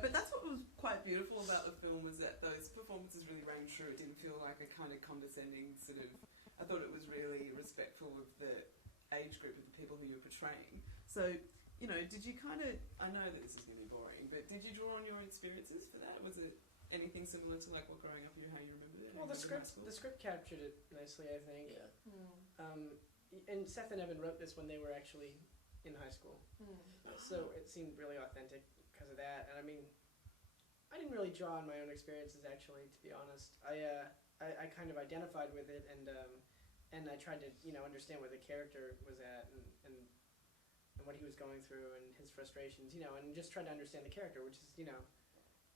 But that's what was quite beautiful about the film, was that those performances really rang true. It didn't feel like a kind of condescending sort of... I thought it was really respectful of the age group of the people who you're portraying. So, you know, did you kind of... I know that this is going to be boring, but did you draw on your experiences for that? Was it anything similar to like what growing up, how you remembered it? Well, the script captured it nicely, I think. Yeah. And Seth and Evan wrote this when they were actually in high school, so it seemed really authentic because of that. And I mean, I didn't really draw on my own experiences, actually, to be honest. I kind of identified with it, and I tried to, you know, understand where the character was at and what he was going through and his frustrations, you know, and just tried to understand the character, which is, you know,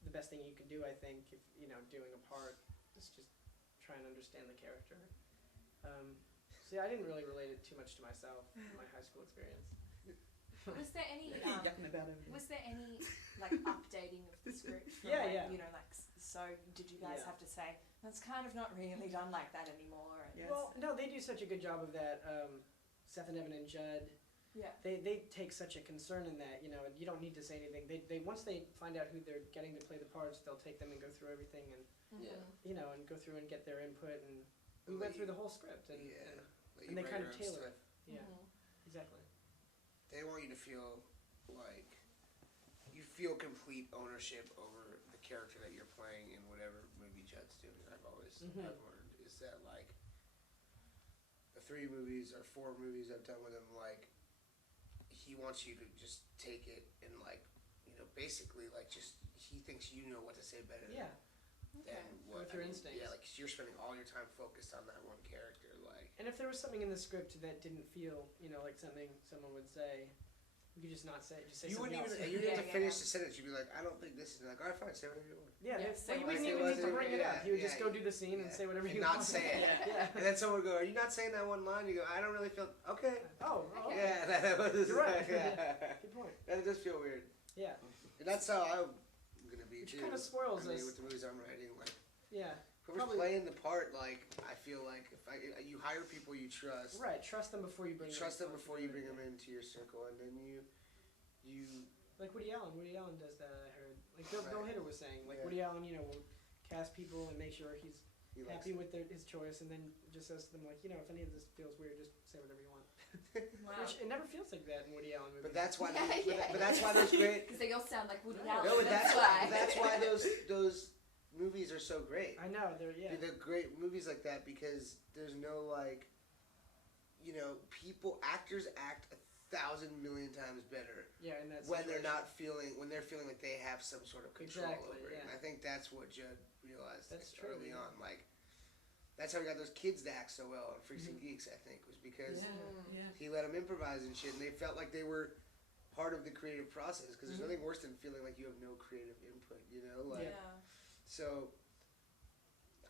the best thing you can do, I think, if, you know, doing a part, is just try and understand the character. So yeah, I didn't really relate it too much to myself, my high school experience. Was there any was there any like updating of the script? From, Yeah, like, yeah. You know, like so. Did you guys Yeah. have to say that's kind of not really done like that anymore? And Yes. Well, no, they do such a good job of that. Seth and Evan and Judd, yeah, they take such a concern in that. You know, you don't need to say anything. They once they find out who they're getting to play the parts, they'll take them and go through everything and you know, and go through and get their input. And we went through the whole script and they kind of tailor it. Yeah, exactly. They want you to feel like you feel complete ownership over the character that you're playing in whatever movie Judd's doing. I've learned is that like the 3 movies or 4 movies I've done with him, like he wants you to just take it and like, you know, basically like just he thinks you know what to say better than what Go with your instincts. Yeah, like you're spending all your time focused on that one character, like. And if there was something in the script that didn't feel, you know, like something someone would say, you could just not say it. Just say You something wouldn't else. even. You didn't have to finish the sentence. You'd be like, I don't think this is like. All right, fine, say whatever you want. Yeah, Yeah, well, you like wouldn't it even need to wasn't- bring it up. He would just yeah, go do the scene and say whatever and he not wants. say it. Yeah. And then someone would go, "Are you not saying that one line?" You go, "I don't really feel." Okay. Oh, okay. Yeah, that was. You're right. Yeah. Good point. That does feel weird. Yeah. And that's how I'm gonna be Which too. kind of spoils I mean, us. with the movies I'm writing, like. Yeah. Whoever's Probably- playing the part, like I feel like if you hire people you trust, Right. Trust them before you bring. trust them into before you it. bring them into your circle, and then you. Like Woody Allen. Woody Allen does that. I heard. Like Bill Right. Hader was saying. Like Yeah. Woody Allen, you know, will cast people and make sure he's He likes happy it. with his choice, and then just says to them like, you know, if any of this feels weird, just say whatever you want. wow. Which it never feels like that in Woody Allen movies. But that's why. Yeah, But that's why those great. Because they all sound like Woody No, Allen. No, but why. that's why those movies are so great. I know they're They're great movies like that because there's no like, you know, actors act 1,000 million times better and that's when they're feeling like they have some sort of control Exactly, over it. yeah. And I think that's what Judd realized That's true, early yeah. on. Like, that's how he got those kids to act so well on Freaks and Geeks. I think was because he let them improvise and shit, and they felt like they were part of the creative process. Because there's nothing worse than feeling like you have no creative input. You know, like. Yeah. So,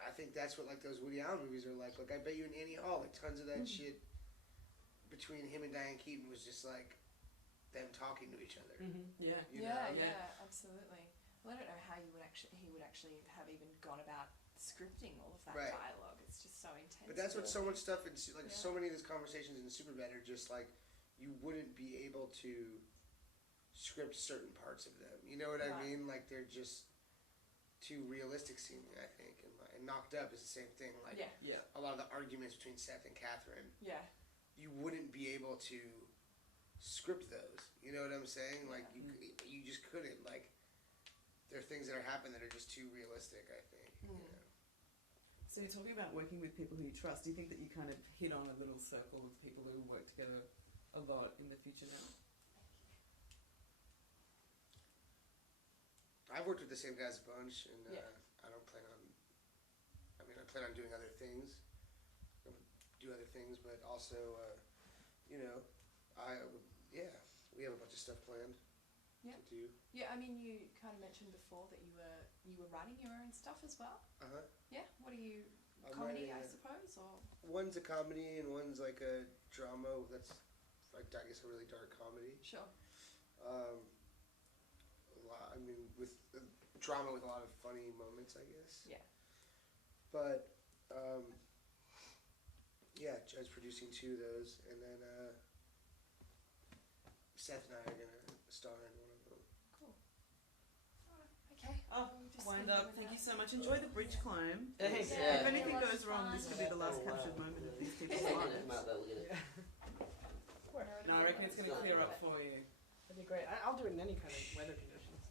I think that's what like those Woody Allen movies are like. Like I bet you in Annie Hall, like tons of that shit between him and Diane Keaton was just like them talking to each other. Yeah. You know? Yeah, absolutely. Well, I don't know how he would actually have even gone about scripting all of that Right. dialogue. It's just so intense. But that's what so much stuff in like Yeah. so many of these conversations in Superbad are just like you wouldn't be able to script certain parts of them. You know what I Right. mean? Like they're just too realistic seeming. I think, and Knocked Up is the same thing. Like Yeah. a lot of the arguments between Seth and Catherine. Yeah. You wouldn't be able to script those. You know what I'm saying? Like you just couldn't. Like there are things that are happening that are just too realistic. I think. You know? So you're talking about working with people who you trust. Do you think that you kind of hit on a little circle of people who work together a lot in the future now? I've worked with the same guys a bunch, and I don't plan on. I mean, I plan on doing other things. Do other things, but also, you know, we have a bunch of stuff planned to do. Yeah, I mean, you kind of mentioned before that you were writing your own stuff as well. Yeah. What are you? I'm Comedy, writing I suppose, or one's a comedy and one's like a drama. That's like I guess a really dark comedy. sure. I mean, with drama with a lot of funny moments, I guess. Yeah. But Judd's producing 2 of those, and then Seth and I are gonna star in one of them. Cool. round up. Thank you so much. Enjoy the bridge climb. Thanks. Yeah. If anything Yeah, goes lots of wrong, fun. this could be the last Oh, wow. captured moment of these people's Look at it, lives. come out there, look at it. No, I reckon it's going to clear up for you. That'd be great. I'll do it in any kind of weather conditions.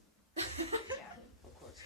Yeah. Of course.